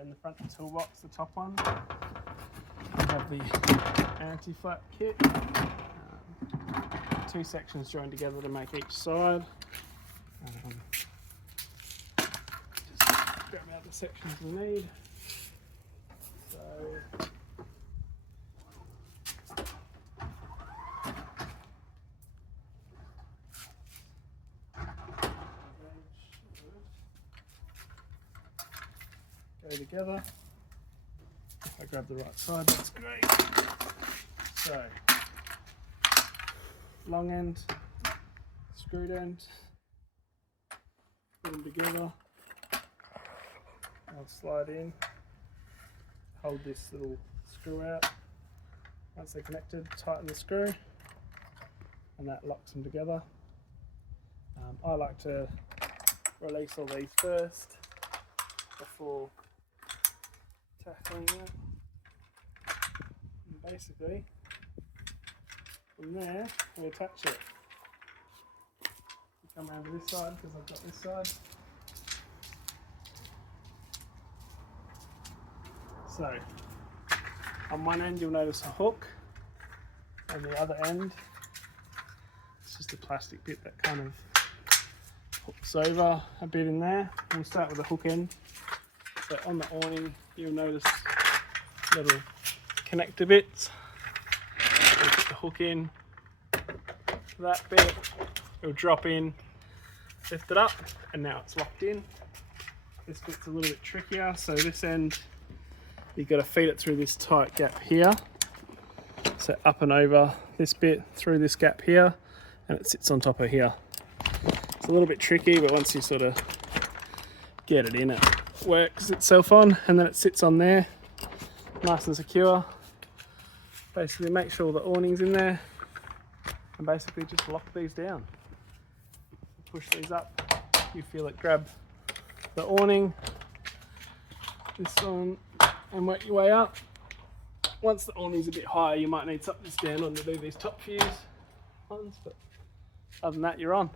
in the front toolbox, the top one, we have the anti-flap kit. 2 sections joined together to make each side. Just grab out the sections we need. So go together. If I grab the right side, that's great. So long end, screwed end, put them together. I'll slide in, hold this little screw out. Once they're connected, tighten the screw, and that locks them together. I like to release all these first before tackling it. And basically, from there, we attach it. We come around to this side because I've got this side. So, on one end you'll notice a hook, and the other end, it's just a plastic bit that kind of hooks over a bit in there. We'll start with the hook end. So on the awning you'll notice little connector bits. We'll put the hook in, that bit, it'll drop in, lift it up, and now it's locked in. This bit's a little bit trickier, so this end you've got to feed it through this tight gap here. So up and over this bit through this gap here, and it sits on top of here. It's a little bit tricky, but once you sort of get it in, it works itself on, and then it sits on there nice and secure. Basically make sure the awning's in there, and basically just lock these down. Push these up, you feel it grab the awning, this one, and work your way up. Once the awning's a bit higher, you might need something to stand on to do these top fuse ones, but other than that, you're on.